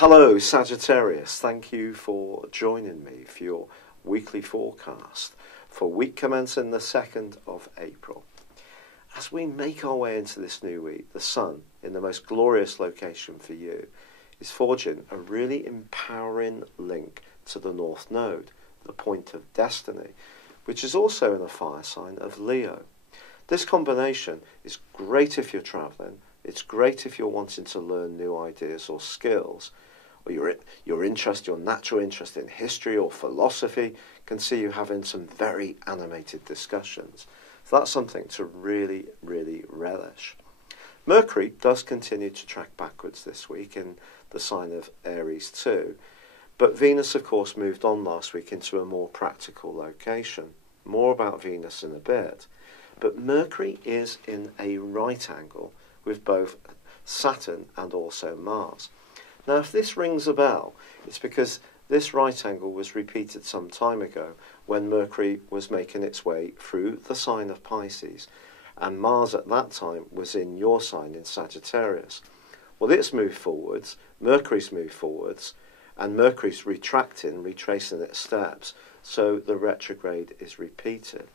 Hello Sagittarius, thank you for joining me for your weekly forecast for week commencing the 2nd of April. As we make our way into this new week, the Sun, in the most glorious location for you, is forging a really empowering link to the North Node, the point of destiny, which is also in a fire sign of Leo. This combination is great if you're travelling, it's great if you're wanting to learn new ideas or skills, or your natural interest in history or philosophy can see you having some very animated discussions. So that's something to really, really relish. Mercury does continue to track backwards this week in the sign of Aries too, but Venus of course moved on last week into a more practical location. More about Venus in a bit. But Mercury is in a right angle with both Saturn and also Mars. Now, if this rings a bell, it's because this right angle was repeated some time ago when Mercury was making its way through the sign of Pisces, and Mars at that time was in your sign in Sagittarius. Well, it's moved forwards, Mercury's moved forwards, and Mercury's retracing its steps, so the retrograde is repeated.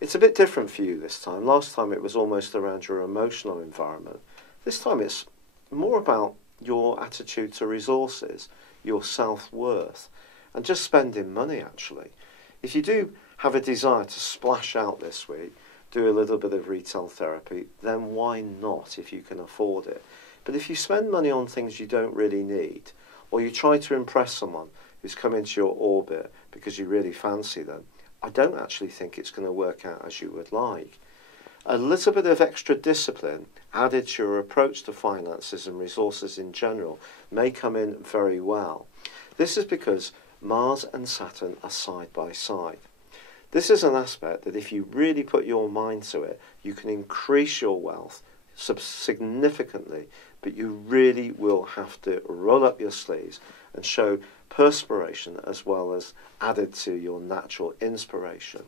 It's a bit different for you this time. Last time it was almost around your emotional environment. This time it's more about your attitude to resources, your self-worth, and just spending money actually. If you do have a desire to splash out this week, do a little bit of retail therapy, then why not if you can afford it? But if you spend money on things you don't really need, or you try to impress someone who's come into your orbit because you really fancy them, I don't actually think it's going to work out as you would like. A little bit of extra discipline added to your approach to finances and resources in general may come in very well. This is because Mars and Saturn are side by side. This is an aspect that if you really put your mind to it, you can increase your wealth significantly, but you really will have to roll up your sleeves and show perspiration as well as added to your natural inspiration.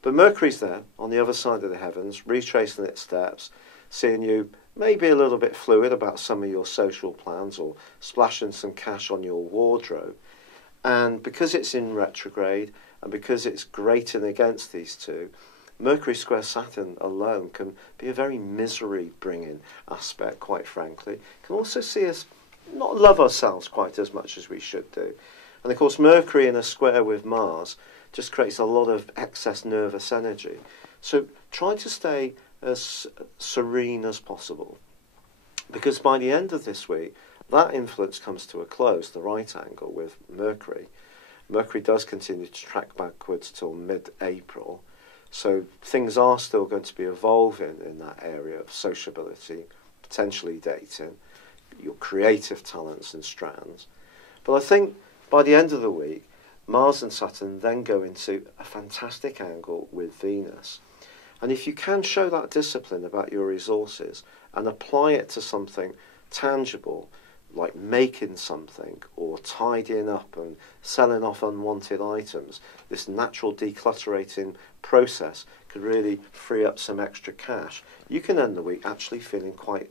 But Mercury's there, on the other side of the heavens, retracing its steps, seeing you maybe a little bit fluid about some of your social plans or splashing some cash on your wardrobe. And because it's in retrograde and because it's grating against these two, Mercury square Saturn alone can be a very misery-bringing aspect, quite frankly. Can also see us not love ourselves quite as much as we should do. And of course, Mercury in a square with Mars just creates a lot of excess nervous energy. So try to stay as serene as possible, because by the end of this week, that influence comes to a close, the right angle with Mercury. Mercury does continue to track backwards till mid-April, so things are still going to be evolving in that area of sociability, potentially dating, your creative talents and strands. But I think by the end of the week, Mars and Saturn then go into a fantastic angle with Venus. And if you can show that discipline about your resources and apply it to something tangible, like making something or tidying up and selling off unwanted items, this natural declutterating process could really free up some extra cash. You can end the week actually feeling quite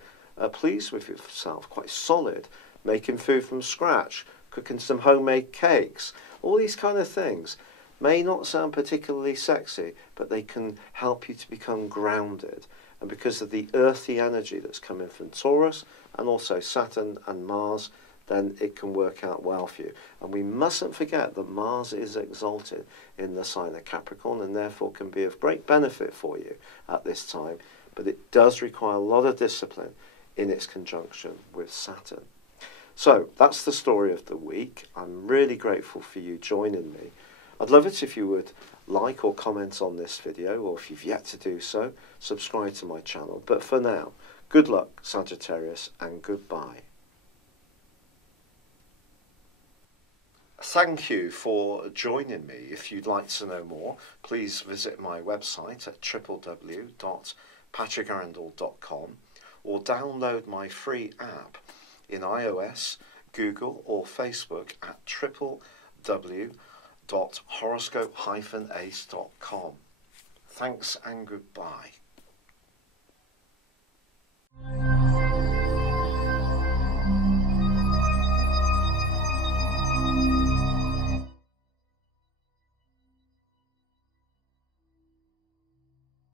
pleased with yourself, quite solid, making food from scratch, cooking some homemade cakes. All these kind of things may not sound particularly sexy, but they can help you to become grounded. And because of the earthy energy that's coming from Taurus and also Saturn and Mars, then it can work out well for you. And we mustn't forget that Mars is exalted in the sign of Capricorn and therefore can be of great benefit for you at this time. But it does require a lot of discipline in its conjunction with Saturn. So that's the story of the week. I'm really grateful for you joining me. I'd love it if you would like or comment on this video, or if you've yet to do so, subscribe to my channel. But for now, good luck, Sagittarius, and goodbye. Thank you for joining me. If you'd like to know more, please visit my website at www.patrickarundell.com or download my free app in iOS, Google or Facebook at www.horoscope-ace.com. Thanks and goodbye.